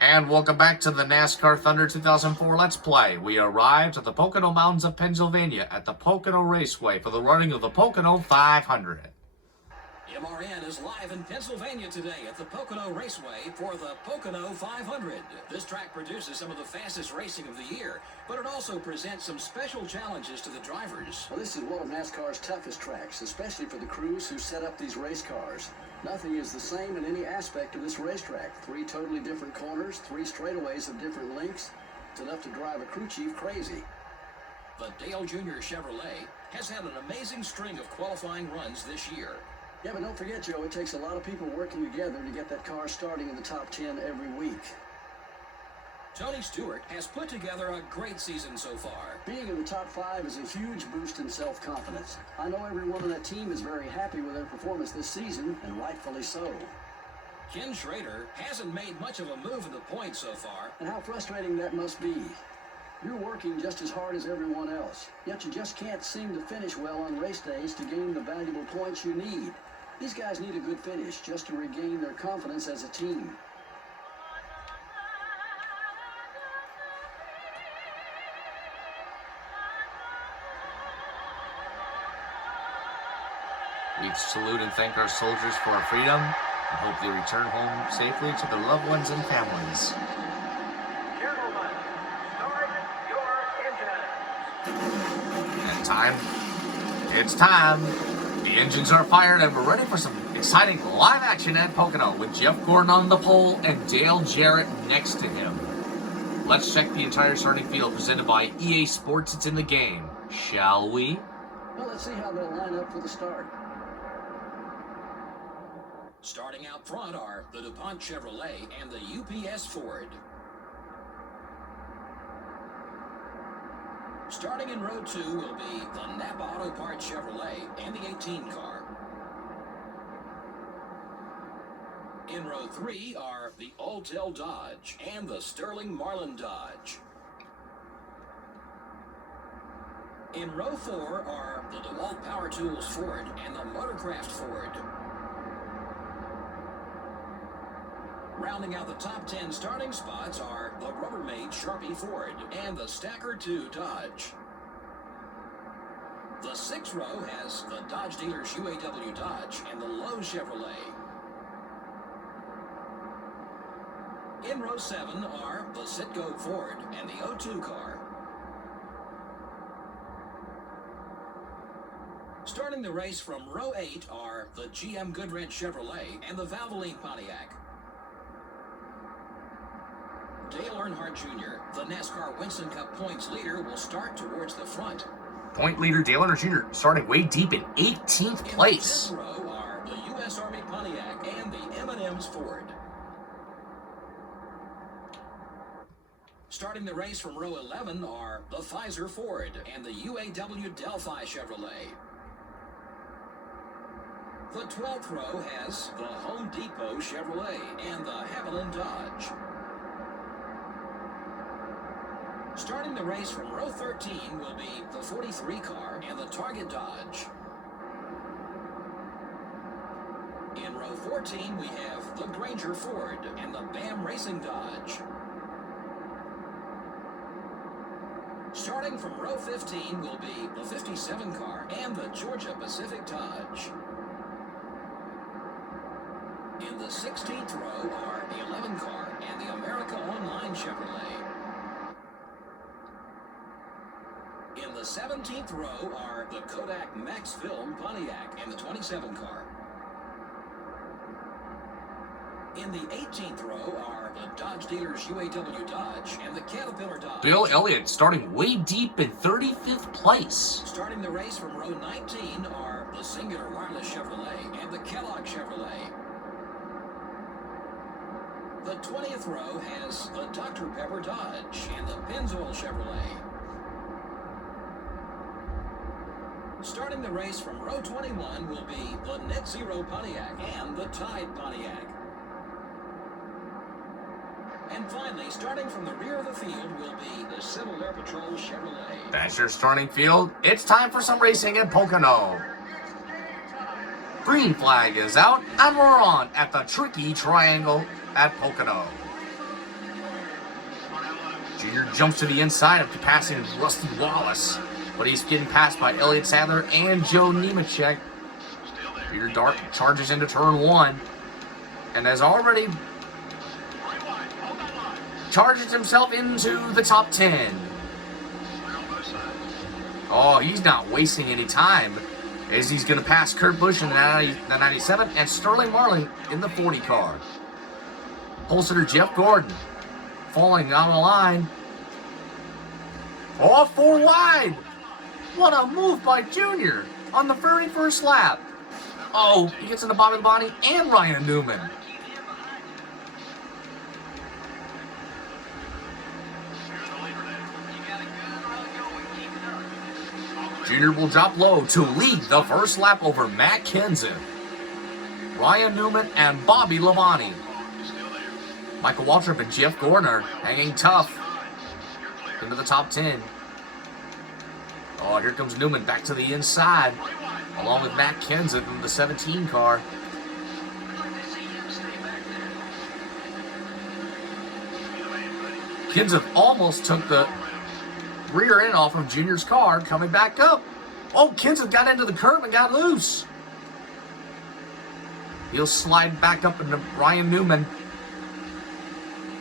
And welcome back to the NASCAR Thunder 2004 Let's Play. We arrived at the Pocono Mountains of Pennsylvania at the Pocono Raceway for the running of the Pocono 500. MRN is live in Pennsylvania today at the Pocono Raceway for the Pocono 500. This track produces some of the fastest racing of the year, but it also presents some special challenges to the drivers. Well, this is one of NASCAR's toughest tracks, especially for the crews who set up these race cars. Nothing is the same in any aspect of this racetrack. 3 totally different corners, 3 straightaways of different lengths. It's enough to drive a crew chief crazy. The Dale Jr. Chevrolet has had an amazing string of qualifying runs this year. Yeah, but don't forget, Joe, it takes a lot of people working together to get that car starting in the top 10 every week. Tony Stewart has put together a great season so far. Being in the top 5 is a huge boost in self-confidence. I know everyone on that team is very happy with their performance this season, and rightfully so. Ken Schrader hasn't made much of a move in the points so far. And how frustrating that must be. You're working just as hard as everyone else, yet you just can't seem to finish well on race days to gain the valuable points you need. These guys need a good finish just to regain their confidence as a team. We salute and thank our soldiers for our freedom and hope they return home safely to their loved ones and families. Gentlemen, start your engines. And time? It's time. The engines are fired and we're ready for some exciting live action at Pocono with Jeff Gordon on the pole and Dale Jarrett next to him. Let's check the entire starting field presented by EA Sports. It's in the game, shall we? Well, let's see how they'll line up for the start. Starting out front are the DuPont Chevrolet and the UPS Ford. Starting in row 2 will be the Napa Auto Parts Chevrolet and the 18 car. In row 3 are the Alltel Dodge and the Sterling Marlin Dodge. In row 4 are the DeWalt Power Tools Ford and the Motorcraft Ford. Rounding out the top 10 starting spots are the Rubbermaid Sharpie Ford and the Stacker 2 Dodge. The 6th row has the Dodge Dealers UAW Dodge and the Lowe Chevrolet. In row 7 are the Citgo Ford and the O2 car. Starting the race from row 8 are the GM Goodwrench Chevrolet and the Valvoline Pontiac. Dale Earnhardt Jr., the NASCAR Winston Cup points leader, will start towards the front. Point leader Dale Earnhardt Jr. starting way deep in 18th place. In the 10th row are the U.S. Army Pontiac and the M&M's Ford. Starting the race from row 11 are the Pfizer Ford and the UAW Delphi Chevrolet. The 12th row has the Home Depot Chevrolet and the Haviland Dodge. Starting the race from row 13 will be the 43 car and the Target Dodge. In row 14 we have the Granger Ford and the BAM Racing Dodge. Starting from row 15 will be the 57 car and the Georgia Pacific Dodge. In the 16th row are the 11 car and the America Online Chevrolet. In the 17th row are the Kodak Max Film Pontiac and the 27 car. In the 18th row are the Dodge Dealers UAW Dodge and the Caterpillar Dodge. Bill Elliott starting way deep in 35th place. Starting the race from row 19 are the Singular Wireless Chevrolet and the Kellogg Chevrolet. The 20th row has the Dr. Pepper Dodge and the Pennzoil Chevrolet. Starting the race from row 21 will be the Net Zero Pontiac and the Tide Pontiac. And finally, starting from the rear of the field will be the Civil Air Patrol Chevrolet. That's your starting field. It's time for some racing at Pocono. Green flag is out, and we're on at the tricky triangle at Pocono. Junior jumps to the inside after passing Rusty Wallace, but he's getting passed by Elliott Sadler and Joe Nemechek. Peter Dart charges into turn 1 and has already charges himself into the top 10. Oh, he's not wasting any time as he's going to pass Kurt Busch in the 97 and Sterling Marlin in the 40 car. Pole sitter Jeff Gordon falling on the line. Oh, 4 wide. What a move by Junior on the very first lap. Oh, he gets into Bobby Labonte and Ryan Newman. Junior will drop low to lead the first lap over Matt Kenseth, Ryan Newman, and Bobby Labonte. Michael Waltrip and Jeff Gordon are hanging tough into the top 10. Oh, here comes Newman back to the inside, along with Matt Kenseth in the 17 car. Kenseth almost took the rear end off of Junior's car coming back up. Oh, Kenseth got into the curb and got loose. He'll slide back up into Ryan Newman.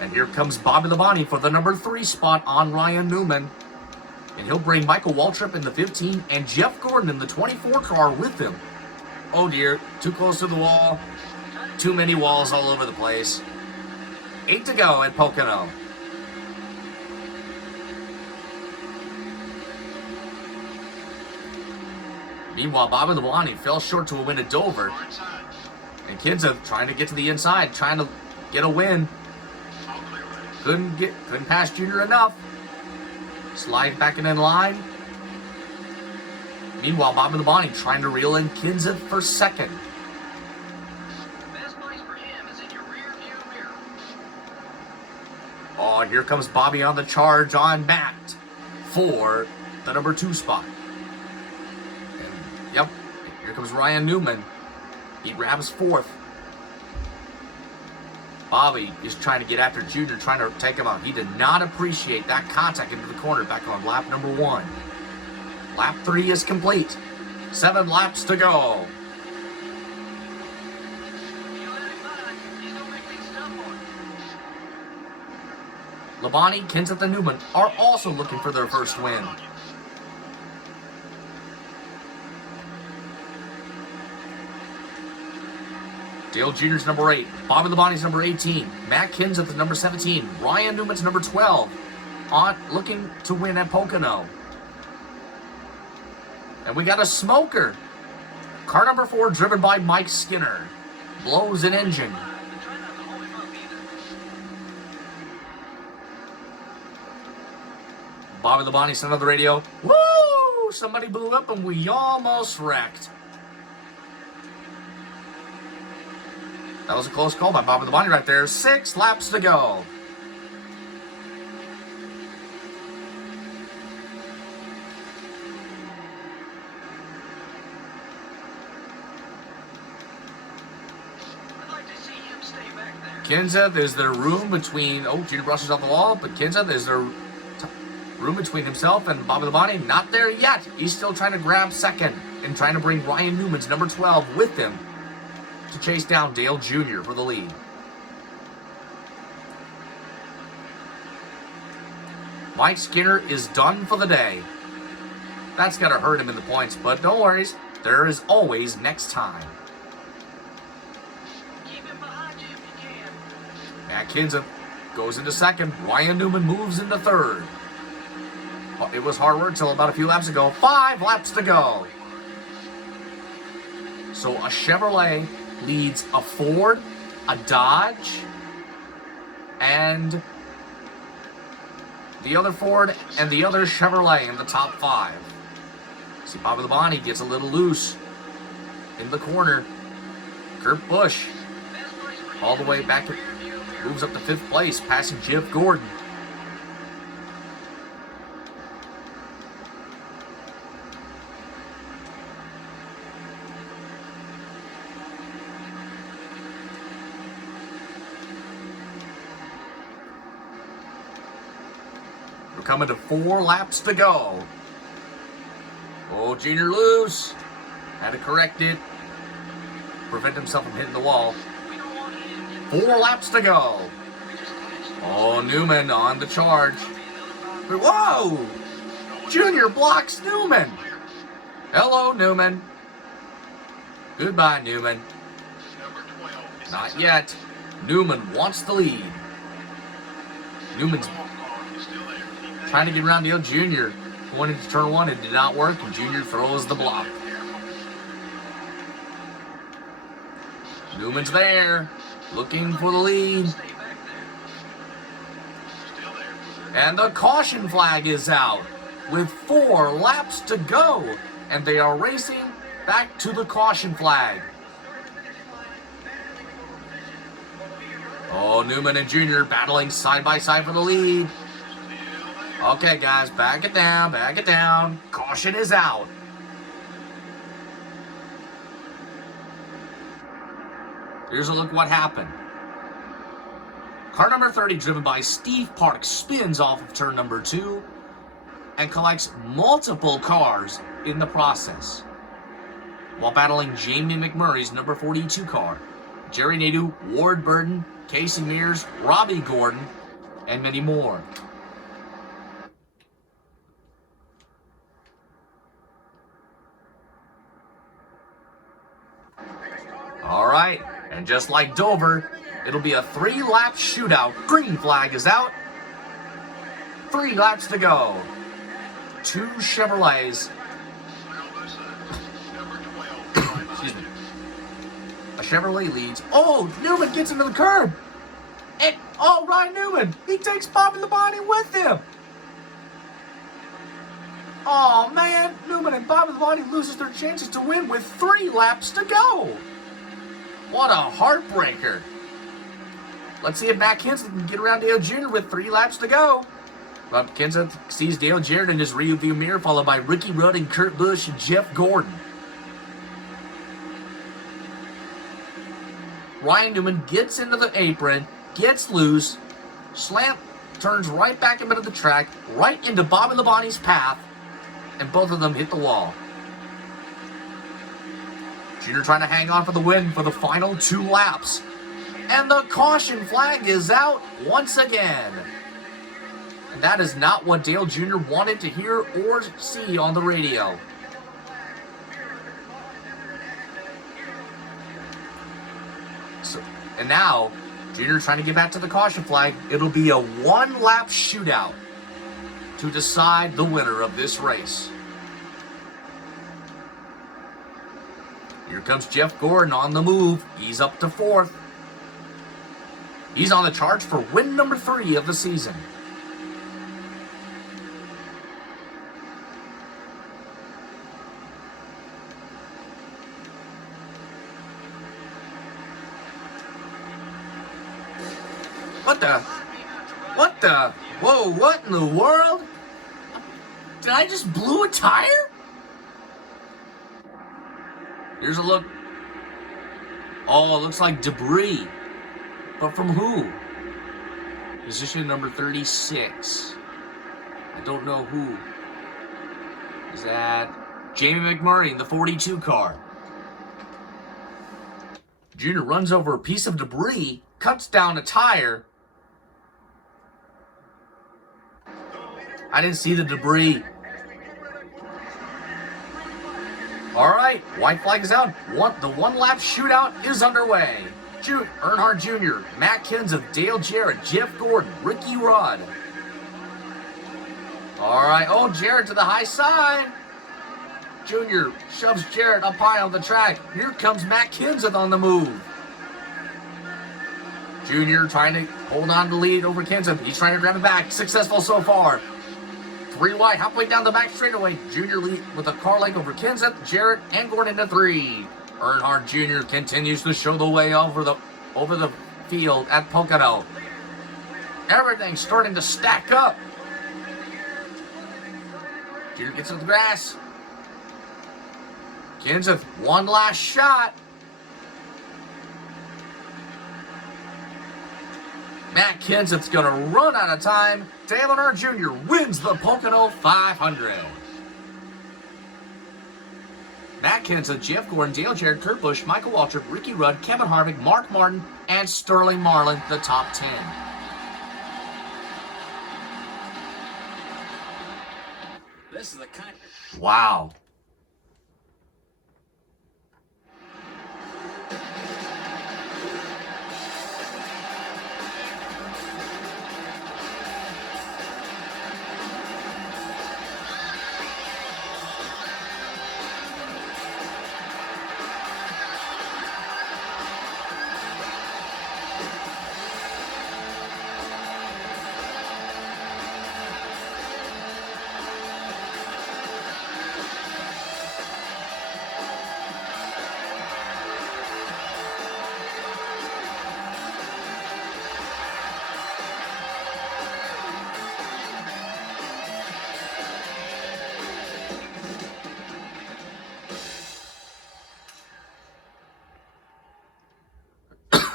And here comes Bobby Labonte for the number 3 spot on Ryan Newman. And he'll bring Michael Waltrip in the 15 and Jeff Gordon in the 24 car with him. Oh dear, too close to the wall. Too many walls all over the place. 8 to go at Pocono. Meanwhile, Bobby Labonte fell short to a win at Dover. And Kenseth trying to get to the inside, trying to get a win. Couldn't pass Junior enough. Slide back in line. Meanwhile, Bobby Labonte trying to reel in Kenseth for second. Best place for him is in your rear view mirror. Oh, here comes Bobby on the charge on Matt for the number 2 spot. Yep, here comes Ryan Newman. He grabs 4th. Bobby is trying to get after Junior, trying to take him out. He did not appreciate that contact into the corner back on lap number 1. Lap 3 is complete. 7 laps to go. Labonte, Kenseth, and Newman are also looking for their first win. Dale Jr.'s number 8, Bobby Labonte's number 18, Matt Kenseth's number 17, Ryan Newman's number 12, looking to win at Pocono. And we got a smoker. Car number 4, driven by Mike Skinner, blows an engine. Bobby Labonte sent on the radio, "Woo! Somebody blew up and we almost wrecked." That was a close call by Bobby Labonte right there. 6 laps to go. I'd like to see him stay back there. Kenseth, is there room between... Oh, Junior brushes off the wall, but Kenseth, is there room between himself and Bobby Labonte? Not there yet. He's still trying to grab second and trying to bring Ryan Newman's number 12 with him to chase down Dale Jr. for the lead. Mike Skinner is done for the day. That's going to hurt him in the points, but don't worry, there is always next time. Keep him behind you if you can. Matt Kenseth goes into second. Ryan Newman moves into third. It was hard work until about a few laps ago. 5 laps to go. So a Chevrolet leads a Ford, a Dodge, and the other Ford and the other Chevrolet in the top 5. See, Bobby Labonte gets a little loose in the corner. Kurt Busch all the way back, moves up to 5th place, passing Jeff Gordon. coming to 4 laps to go. Oh, Junior loose. Had to correct it. Prevent himself from hitting the wall. 4 laps to go. Oh, Newman on the charge. Whoa! Junior blocks Newman. Hello, Newman. Goodbye, Newman. Not yet. Newman wants the lead. Newman's trying to get around Dale Jr. Going into turn 1, it did not work, and Junior throws the block. Newman's there, looking for the lead. And the caution flag is out with 4 laps to go, and they are racing back to the caution flag. Oh, Newman and Junior battling side by side for the lead. Okay, guys, back it down, back it down. Caution is out. Here's a look what happened. Car number 30, driven by Steve Parks, spins off of turn number 2 and collects multiple cars in the process, while battling Jamie McMurray's number 42 car, Jerry Nadeau, Ward Burton, Casey Mears, Robbie Gordon, and many more. All right, and just like Dover, it'll be a 3-lap shootout. Green flag is out. 3 laps to go. 2 Chevrolets. Excuse me. A Chevrolet leads. Oh, Newman gets into the curb. And, oh, Ryan Newman, he takes Bob in the body with him. Oh, man, Newman and Bob in the body loses their chances to win with 3 laps to go. What a heartbreaker. Let's see if Matt Kenseth can get around Dale Jr. with 3 laps to go. Bob Kenseth sees Dale Jarrett in his rearview mirror, followed by Ricky Rudd and Kurt Busch and Jeff Gordon. Ryan Newman gets into the apron, gets loose, turns right back into the track, right into Bob and the Bonnie's path, and both of them hit the wall. Junior trying to hang on for the win for the final 2 laps. And the caution flag is out once again. And that is not what Dale Jr. wanted to hear or see on the radio. And now, Junior trying to get back to the caution flag. It'll be a 1-lap shootout to decide the winner of this race. Here comes Jeff Gordon on the move. He's up to 4th. He's on the charge for win number 3 of the season. Whoa, what in the world? Did I just blew a tire? Here's a look. Oh, it looks like debris. But from who? Position number 36. I don't know who. Is that Jamie McMurray in the 42 car? Junior runs over a piece of debris, cuts down a tire. I didn't see the debris. All right, white flag is out. The 1-lap shootout is underway. Earnhardt Jr., Matt Kenseth, Dale Jarrett, Jeff Gordon, Ricky Rudd. All right, oh, Jarrett to the high side. Junior shoves Jarrett up high on the track. Here comes Matt Kenseth on the move. Junior trying to hold on to lead over Kenseth. He's trying to grab it back. Successful so far. 3 wide, halfway down the back straightaway. Junior lead with a car length over Kenseth, Jarrett, and Gordon to 3. Earnhardt Jr. continues to show the way over the field at Pocono. Everything's starting to stack up. Junior gets to the grass. Kenseth, one last shot. Matt Kenseth's going to run out of time. Dale Earnhardt Jr. wins the Pocono 500. Matt Kenseth, Jeff Gordon, Dale Jarrett, Kurt Busch, Michael Waltrip, Ricky Rudd, Kevin Harvick, Mark Martin, and Sterling Marlin, the top 10. This is the kind. Wow.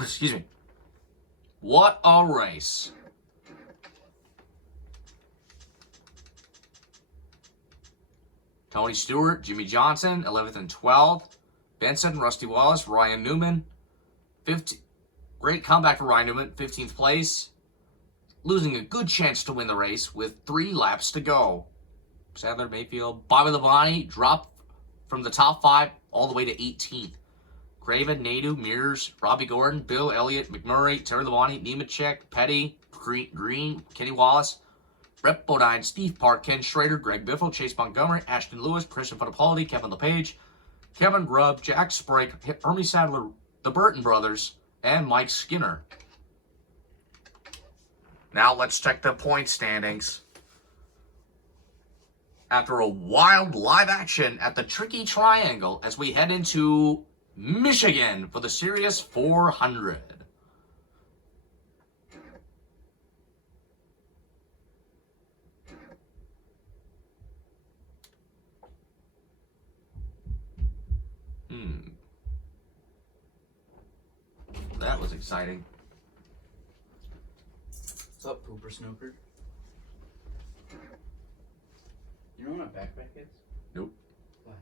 Excuse me. What a race. Tony Stewart, Jimmy Johnson, 11th and 12th. Benson, Rusty Wallace, Ryan Newman. Great comeback for Ryan Newman, 15th place. Losing a good chance to win the race with 3 laps to go. Sadler, Mayfield, Bobby Labonte dropped from the top 5 all the way to 18th. Craven, Nadu, Mears, Robbie Gordon, Bill Elliott, McMurray, Terry Labonte, Nemechek, Petty, Green, Kenny Wallace, Brett Bodine, Steve Park, Ken Schrader, Greg Biffle, Chase Montgomery, Ashton Lewis, Christian Fittipaldi, Kevin LePage, Kevin Grubb, Jack Sprague, Hermie Sadler, the Burton brothers, and Mike Skinner. Now let's check the point standings. After a wild live action at the Tricky Triangle as we head into Michigan for the Sirius 400. That was exciting. What's up, Pooper Snooper? You know what my backpack is? Nope. What?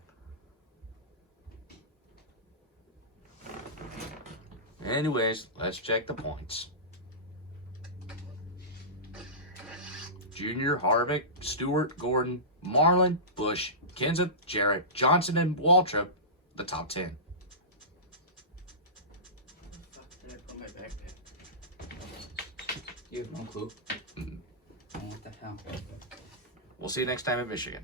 Anyways, let's check the points. Junior, Harvick, Stewart, Gordon, Marlin, Busch, Kenseth, Jarrett, Johnson, and Waltrip, the top 10. Where the fuck did I put my backpack? You have no clue. What the hell? We'll see you next time in Michigan.